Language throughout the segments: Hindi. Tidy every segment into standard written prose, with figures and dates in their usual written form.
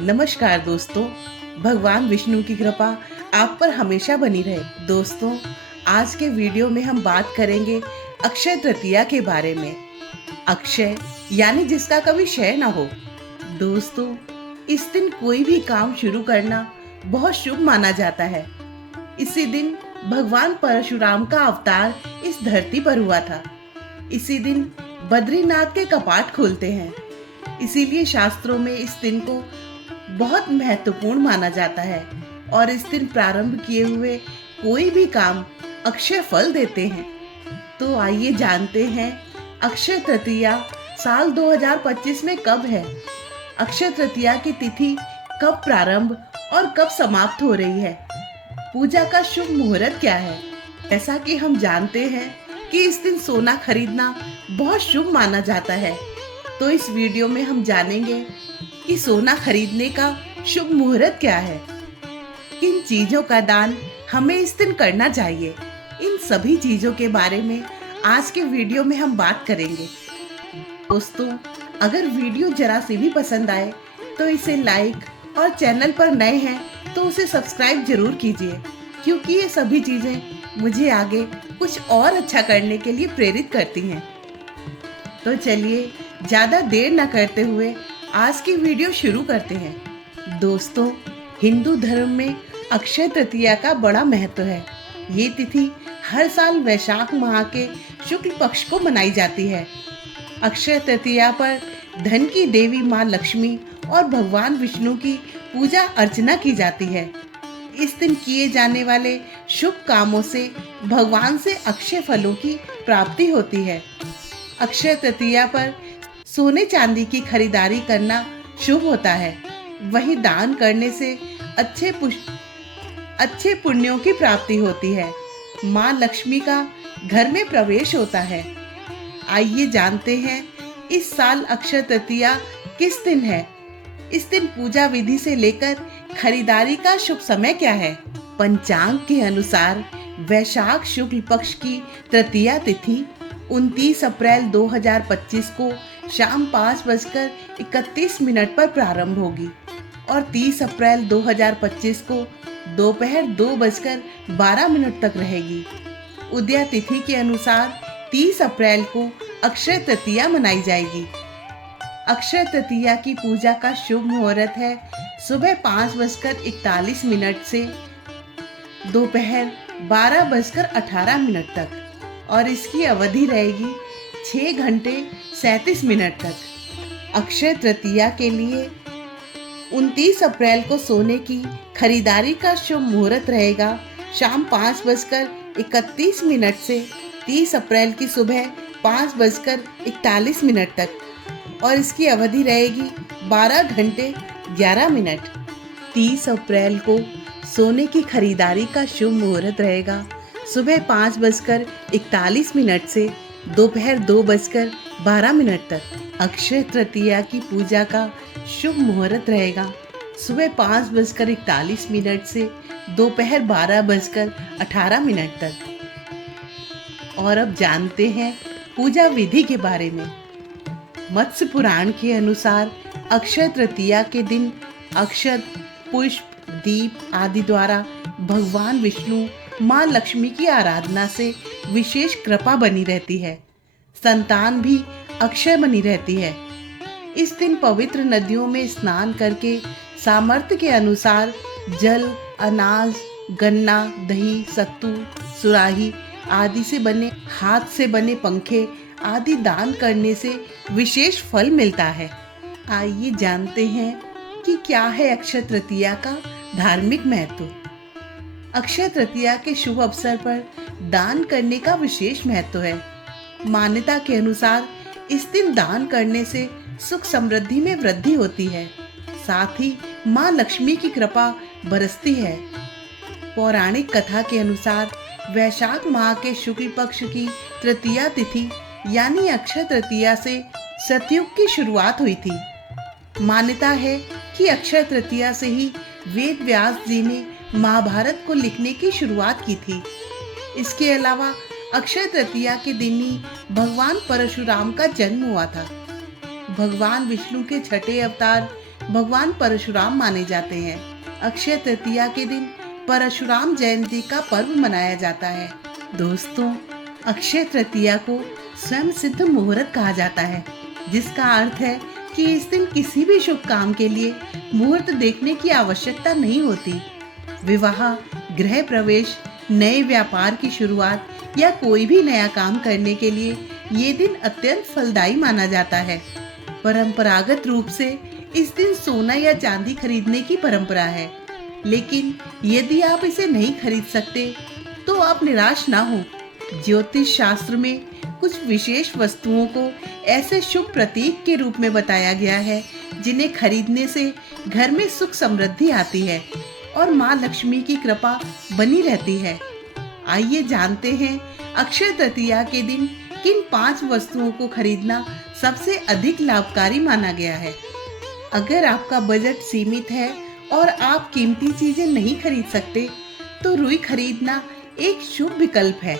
नमस्कार दोस्तों, भगवान विष्णु की कृपा आप पर हमेशा बनी रहे। दोस्तों, आज के वीडियो में हम बात करेंगे अक्षय तृतीया के बारे में। अक्षय यानी जिसका कभी क्षय ना हो। दोस्तों, इस दिन कोई भी काम शुरू करना बहुत शुभ माना जाता है। इसी दिन भगवान परशुराम का अवतार इस धरती पर हुआ था। इसी दिन बद्रीनाथ के कपाट खुलते हैं। इसीलिए शास्त्रों में इस दिन को बहुत महत्वपूर्ण माना जाता है और इस दिन प्रारंभ किए हुए कोई भी काम अक्षय फल देते हैं। तो आइए जानते हैं अक्षय तृतीया साल 2025 में कब है, अक्षय तृतीया की तिथि कब प्रारंभ और कब समाप्त हो रही है, पूजा का शुभ मुहूर्त क्या है। ऐसा कि हम जानते हैं कि इस दिन सोना खरीदना बहुत शुभ माना जाता है। तो इस वीडियो में हम जानेंगे कि सोना खरीदने का शुभ मुहूर्त क्या है, किन चीजों का दान हमें इस दिन करना चाहिए। इन सभी चीजों के बारे में आज के वीडियो में हम बात करेंगे। दोस्तों, अगर वीडियो जरा सी भी पसंद आए तो इसे लाइक और चैनल पर नए हैं तो उसे सब्सक्राइब जरूर कीजिए, क्योंकि ये सभी चीजें मुझे आगे कुछ और अच्छा करने के लिए प्रेरित करती हैं। तो चलिए ज्यादा देर न करते हुए आज की वीडियो शुरू करते हैं। दोस्तों, हिंदू धर्म में अक्षय तृतीया का बड़ा महत्व है। ये तिथि हर साल वैशाख माह के शुक्ल पक्ष को मनाई जाती है। अक्षय तृतीया पर धन की देवी माँ लक्ष्मी और भगवान विष्णु की पूजा अर्चना की जाती है। इस दिन किए जाने वाले शुभ कामों से भगवान से अक्षय फलों की प्राप्ति होती है। अक्षय तृतीया पर सोने चांदी की खरीदारी करना शुभ होता है। वहीं दान करने से अच्छे पुण्यों की प्राप्ति होती है। माँ लक्ष्मी का घर में प्रवेश होता है। आइए जानते हैं इस साल अक्षय तृतीया किस दिन है। इस दिन पूजा विधि से लेकर खरीदारी का शुभ समय क्या है। पंचांग के अनुसार वैशाख शुक्ल पक्ष की तृतीया तिथि 29 अप्रैल 2025 को शाम 5:31 पर प्रारंभ होगी और 30 अप्रैल 2025 को दोपहर 2:12 तक रहेगी। उदया तिथि के अनुसार 30 अप्रैल को अक्षय तृतीया मनाई जाएगी। अक्षय तृतीया की पूजा का शुभ मुहूर्त है सुबह 5:41 से दोपहर 12:18 तक और इसकी अवधि रहेगी 6 घंटे 37 मिनट तक। अक्षय तृतीया के लिए 29 अप्रैल को सोने की खरीदारी का शुभ मुहूर्त रहेगा शाम 5:31 से 30 अप्रैल की सुबह 5:41 तक और इसकी अवधि रहेगी 12 घंटे 11 मिनट। 30 अप्रैल को सोने की खरीदारी का शुभ मुहूर्त रहेगा सुबह 5:41 से दोपहर 2:12 तक। अक्षय तृतीया की पूजा का शुभ मुहूर्त रहेगा सुबह 5:41 से दोपहर 12:18 तक। और अब जानते हैं पूजा विधि के बारे में। मत्स्य पुराण के अनुसार अक्षय तृतीया के दिन अक्षत, पुष्प, दीप आदि द्वारा भगवान विष्णु माँ लक्ष्मी की आराधना से विशेष कृपा बनी रहती है। संतान भी अक्षय बनी रहती है। इस दिन पवित्र नदियों में स्नान करके सामर्थ्य के अनुसार जल, अनाज, गन्ना, दही, सत्तू, सुराही आदि से बने हाथ से बने पंखे आदि दान करने से विशेष फल मिलता है। आइए जानते हैं कि क्या है अक्षय तृतीया का धार्मिक महत्व। अक्षय तृतीया के शुभ अवसर पर दान करने का विशेष महत्व है। मान्यता के अनुसार इस दिन दान करने से सुख समृद्धि में वृद्धि होती है, साथ ही माँ लक्ष्मी की कृपा बरसती है। पौराणिक कथा के अनुसार वैशाख माह के शुक्ल पक्ष की तृतीया तिथि यानी अक्षय तृतीया से सतयुग की शुरुआत हुई थी। मान्यता है कि अक्षय तृतीया से ही वेद व्यास जी ने महाभारत को लिखने की शुरुआत की थी। इसके अलावा अक्षय तृतीया के दिन ही भगवान परशुराम का जन्म हुआ था। भगवान विष्णु के छठे अवतार भगवान परशुराम माने जाते हैं। अक्षय तृतीया के दिन परशुराम जयंती का पर्व मनाया जाता है। दोस्तों, अक्षय तृतीया को स्वयं सिद्ध मुहूर्त कहा जाता है, जिसका अर्थ है कि इस दिन किसी भी शुभ काम के लिए मुहूर्त देखने की आवश्यकता नहीं होती। विवाह, गृह प्रवेश, नए व्यापार की शुरुआत या कोई भी नया काम करने के लिए ये दिन अत्यंत फलदायी माना जाता है। परंपरागत रूप से इस दिन सोना या चांदी खरीदने की परंपरा है, लेकिन यदि आप इसे नहीं खरीद सकते तो आप निराश ना हो। ज्योतिष शास्त्र में कुछ विशेष वस्तुओं को ऐसे शुभ प्रतीक के रूप में बताया गया है जिन्हें खरीदने से घर में सुख समृद्धि आती है और माँ लक्ष्मी की कृपा बनी रहती है। आइए जानते हैं अक्षय तृतीया के दिन किन 5 वस्तुओं को खरीदना सबसे अधिक लाभकारी माना गया है। अगर आपका बजट सीमित है और आप कीमती चीजें नहीं खरीद सकते तो रुई खरीदना एक शुभ विकल्प है।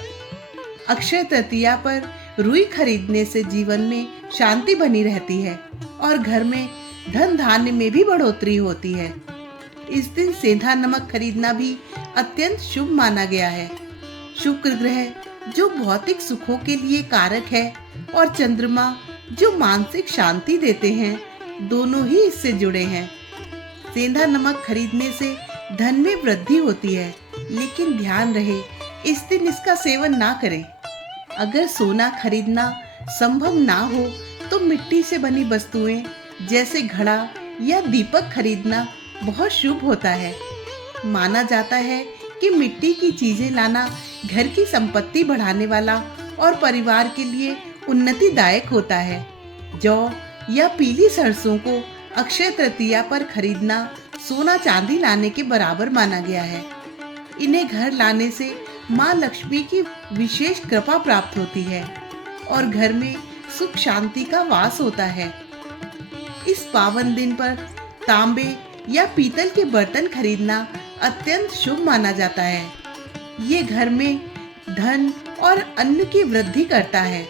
अक्षय तृतीया पर रुई खरीदने से जीवन में शांति बनी रहती है और घर में धन धान्य में भी बढ़ोतरी होती है। इस दिन सेंधा नमक खरीदना भी अत्यंत शुभ माना गया है। शुक्र ग्रह जो भौतिक सुखों के लिए कारक है और चंद्रमा जो मानसिक शांति देते हैं, दोनों ही इससे जुड़े हैं। सेंधा नमक खरीदने से धन में वृद्धि होती है, लेकिन ध्यान रहे इस दिन इसका सेवन ना करें। अगर सोना खरीदना संभव ना हो तो मिट्टी से बनी वस्तुएं जैसे घड़ा या दीपक खरीदना बहुत शुभ होता है। माना जाता है कि मिट्टी की चीजें लाना घर की संपत्ति बढ़ाने वाला और परिवार के लिए उन्नतिदायक होता है। जौ या पीली सरसों को अक्षय तृतीया पर खरीदना सोना चांदी लाने के बराबर माना गया है। इन्हें घर लाने से माँ लक्ष्मी की विशेष कृपा प्राप्त होती है और घर में सुख शांति का वास होता है। इस पावन दिन पर तांबे या पीतल के बर्तन खरीदना अत्यंत शुभ माना जाता है। ये घर में धन और अन्न की वृद्धि करता है।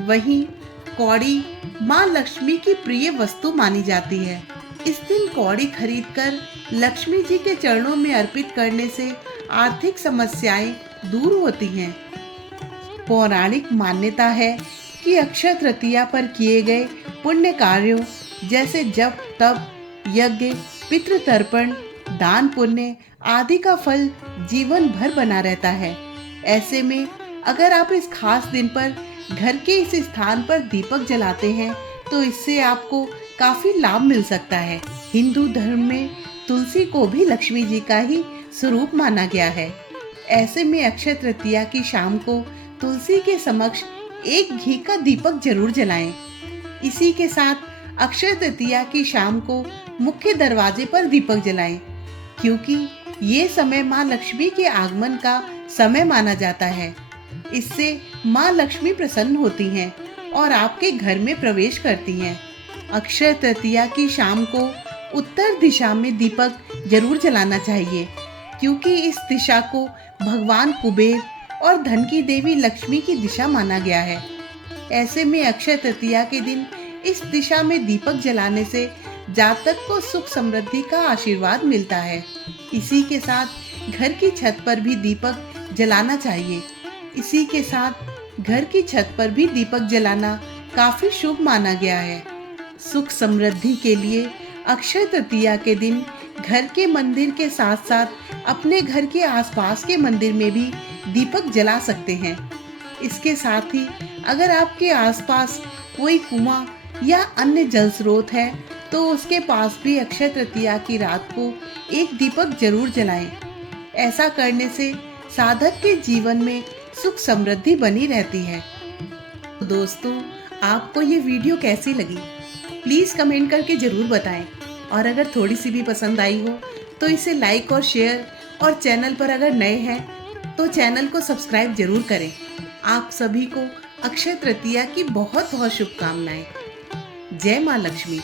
वहीं कौड़ी माँ लक्ष्मी की प्रिय वस्तु मानी जाती है। इस दिन कौड़ी खरीदकर लक्ष्मी जी के चरणों में अर्पित करने से आर्थिक समस्याएं दूर होती हैं। पौराणिक मान्यता है कि अक्षय तृतीया पर किए गए पुण्य कार्यों जैसे जप, तप, यज्ञ, पितृ तर्पण, दान पुण्य आदि का फल जीवन भर बना रहता है। ऐसे में अगर आप इस खास दिन पर घर के इस स्थान पर दीपक जलाते हैं तो इससे आपको काफी लाभ मिल सकता है। हिंदू धर्म में तुलसी को भी लक्ष्मी जी का ही स्वरूप माना गया है। ऐसे में अक्षय तृतीया की शाम को तुलसी के समक्ष एक घी का दीपक जरूर जलाएं। इसी के साथ अक्षय तृतीया की शाम को मुख्य दरवाजे पर दीपक जलाएं, क्योंकि ये समय माँ लक्ष्मी के आगमन का समय माना जाता है। इससे माँ लक्ष्मी प्रसन्न होती हैं और आपके घर में प्रवेश करती हैं। अक्षय तृतीया की शाम को उत्तर दिशा में दीपक जरूर जलाना चाहिए, क्योंकि इस दिशा को भगवान कुबेर और धन की देवी लक्ष्मी की दिशा माना गया है। ऐसे में अक्षय तृतीया के दिन इस दिशा में दीपक जलाने से जातक को सुख समृद्धि का आशीर्वाद मिलता है। इसी के साथ घर की छत पर भी दीपक जलाना चाहिए। इसी के साथ घर की छत पर भी दीपक जलाना काफी शुभ माना गया है। सुख समृद्धि के लिए अक्षय तृतीया के दिन घर के मंदिर के साथ साथ अपने घर के आसपास के मंदिर में भी दीपक जला सकते हैं। इसके साथ ही अगर आपके आसपास कोई कुआं या अन्य जल स्रोत है तो उसके पास भी अक्षय तृतीया की रात को एक दीपक जरूर जलाएं। ऐसा करने से साधक के जीवन में सुख समृद्धि बनी रहती है। दोस्तों, आपको ये वीडियो कैसी लगी प्लीज़ कमेंट करके ज़रूर बताएं, और अगर थोड़ी सी भी पसंद आई हो तो इसे लाइक और शेयर, और चैनल पर अगर नए हैं तो चैनल को सब्सक्राइब जरूर करें। आप सभी को अक्षय तृतीया की बहुत बहुत शुभकामनाएं। जय माँ लक्ष्मी।